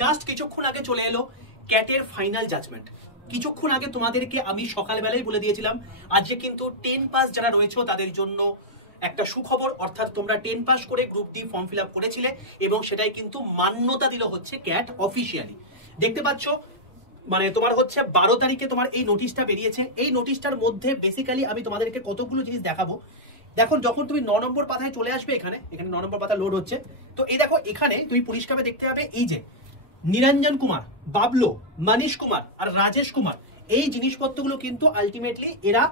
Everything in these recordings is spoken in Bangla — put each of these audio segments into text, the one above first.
জাস্ট কিছুক্ষণ আগে চলে এলো ক্যাটের ফাইনাল জাজমেন্ট। কিছুক্ষণ আগে তোমাদেরকে আমি সকালবেলায় বলে দিয়েছিলাম আজকে কিন্তু 10 পাস যারা রয়েছে তাদের জন্য একটা সুখবর, অর্থাৎ তোমরা 10 পাস করে group D form fill up করেছিলে এবং সেটাই কিন্তু মান্যতা দিল হচ্ছে ক্যাট অফিসিয়ালি। দেখতে পাচ্ছ মানে তোমার হচ্ছে 12 তারিখে তোমার এই নোটিশটা বেরিয়েছে। এই নোটিশটার মধ্যে বেসিক্যালি আমি তোমাদেরকে কতগুলো জিনিস দেখাবো। দেখো যখন তুমি 9 নম্বর পাতায় চলে আসবে, এখানে 9 নম্বর পাতা লোড হচ্ছে, তো এই দেখো এখানে তুমি পরিষ্কারভাবে দেখতে পাবে এই যে নিরঞ্জন কুমার, বাবলো, মনীশ কুমার আর রাজেশ কুমার, এই জিনিসপত্রগুলো কিন্তু আলটিমেটলি এরা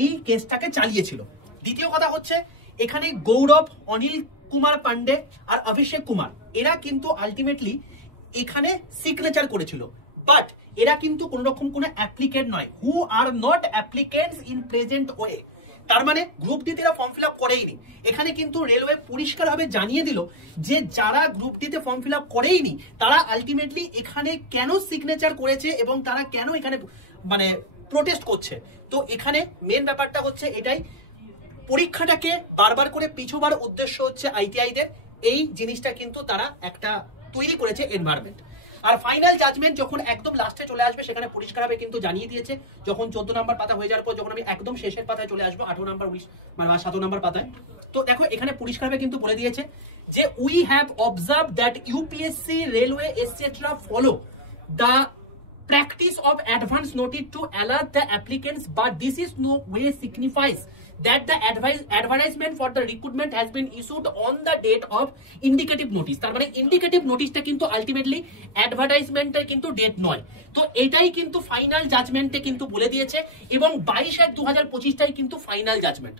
এই কেসটাকে চালিয়েছিল। দ্বিতীয় কথা হচ্ছে এখানে গৌরব, অনিল কুমার পান্ডে আর অভিষেক কুমার এরা কিন্তু আলটিমেটলি এখানে সিগনেচার করেছিল, বাট এরা কিন্তু কোন রকম কোনো অ্যাপ্লিকেন্ট নয়, who are not applicants in present way. তার মানে গ্রুপ ডি তে ফর্ম ফিল আপ করেইনি। এখানে কিন্তু রেলওয়ে পরিষ্কারভাবে জানিয়ে দিল যে যারা গ্রুপ ডি তে ফর্ম ফিল আপ করেইনি তারা আলটিমেটলি এখানে কেন সিগনেচার করেছে এবং তারা কেন এখানে মানে প্রোটেস্ট করছে। তো এখানে মেন ব্যাপারটা হচ্ছে এটাই, পরীক্ষাটাকে বারবার করে পিছোবার উদ্দেশ্য হচ্ছে আইটিআইদের এই জিনিসটা কিন্তু তারা একটা তৈরি করেছে এনভায়রনমেন্ট। আর ফাইনাল জাজমেন্ট যখন একদম লাস্টে চলে আসবে সেখানে পরিষ্কারভাবে কিন্তু জানিয়ে দিয়েছে, যখন 14 নম্বর পাতা হয়ে যাওয়ার পর যখন আমি একদম শেষের পাতায় চলে আসবো 18 নম্বর 19 মানে 7 নম্বর পাতায়, তো দেখো এখানে পরিষ্কারভাবে কিন্তু বলে দিয়েছে যে we have observe that UPSC, railway etcetera follow the practice of advance notice to alert the applicants, but this is no way signifies that the advertisement for the recruitment has been issued on the date of indicative notice। তার মানে ইন্ডিকেটিভ নোটিশটা কিন্তু আলটিমেটলি অ্যাডভার্টাইজমেন্টের কিন্তু ডেট নয়। তো এটাই কিন্তু ফাইনাল জাজমেন্টে কিন্তু বলে দিয়েছে এবং 22/8/2025টাই কিন্তু ফাইনাল জাজমেন্ট।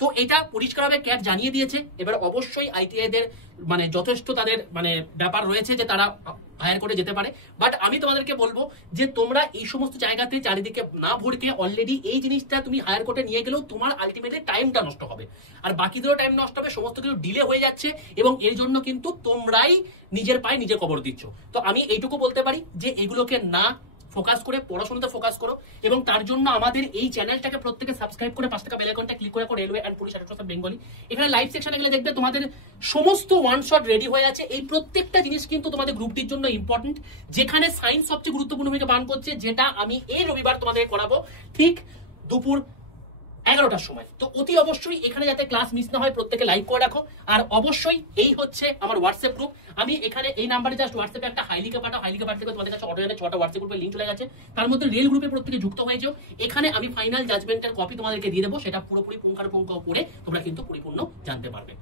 তো এটা পরিষ্কারভাবে ক্যাট জানিয়ে দিয়েছে। এবার অবশ্যই আইটিআইদের মানে যথেষ্ট তাদের মানে ব্যাপার রয়েছে যে তারা হায়ার করে যেতে পারে, বাট আমি তোমাদেরকে বলবো যে তোমরা এই সমস্ত জায়গাতে চারিদিকে না ভরকে অলরেডি এই জিনিসটা তুমি হায়ার কোর্টে নিয়ে গেলেও তোমার আলটিমেটলি টাইমটা নষ্ট হবে, আর বাকিদেরও টাইম নষ্ট হবে, সমস্ত কিছু ডিলে হয়ে যাচ্ছে এবং এর জন্য কিন্তু তোমরাই নিজের পায়ে নিজে কবর দিচ্ছ। তো আমি এইটুকু বলতে পারি যে এগুলোকে না ফোকাস করে পড়াশোনাতে ফোকাস করো এবং তার জন্য আমাদের এই চ্যানেলটাকে প্রত্যেকে সাবস্ক্রাইব করে 5 টাকা বেল আইকনটা ক্লিক করে railway and police administration of Bengali. এখানে লাইভ সেকশনে গেলে দেখবে তোমাদের সমস্ত ওয়ান শট রেডি হয়ে আছে। এই প্রত্যেকটা জিনিস কিন্তু তোমাদের গ্রুপ ডির জন্য ইম্পর্টেন্ট, যেখানে সায়েন্স সবচেয়ে গুরুত্বপূর্ণ ভূমিকা পালন করছে, যেটা আমি এই রবিবার তোমাদের করাবো ঠিক দুপুর 11টার সময়। তো অতি অবশ্যই এখানে যাতে ক্লাস মিস না হয় প্রত্যেকে লাইক করে রাখো। আর অবশ্যই এই হচ্ছে আমার হোয়াটসঅ্যাপ গ্রুপ, আমি এখানে এই নাম্বারে জাস্ট হোয়াটসঅ্যাপে একটা হাইলিকে পাঠাও, হাইলিকে পাঠাতে তোমাদের কাছে অটোমেটিক 6টা হোয়াটসঅ্যাপ গ্রুপের লিংক চলে গেছে, তার মধ্যে রেল গ্রুপে প্রত্যেকে যুক্ত হয়ে যাও। এখানে আমি ফাইনাল জাজমেন্টের কপি তোমাদেরকে দিয়ে দেবো, সেটা পুরোপুরি পুঙ্খানুপুঙ্খ পড়ে তোমরা কিন্তু পরিপূর্ণ জানতে পারবে।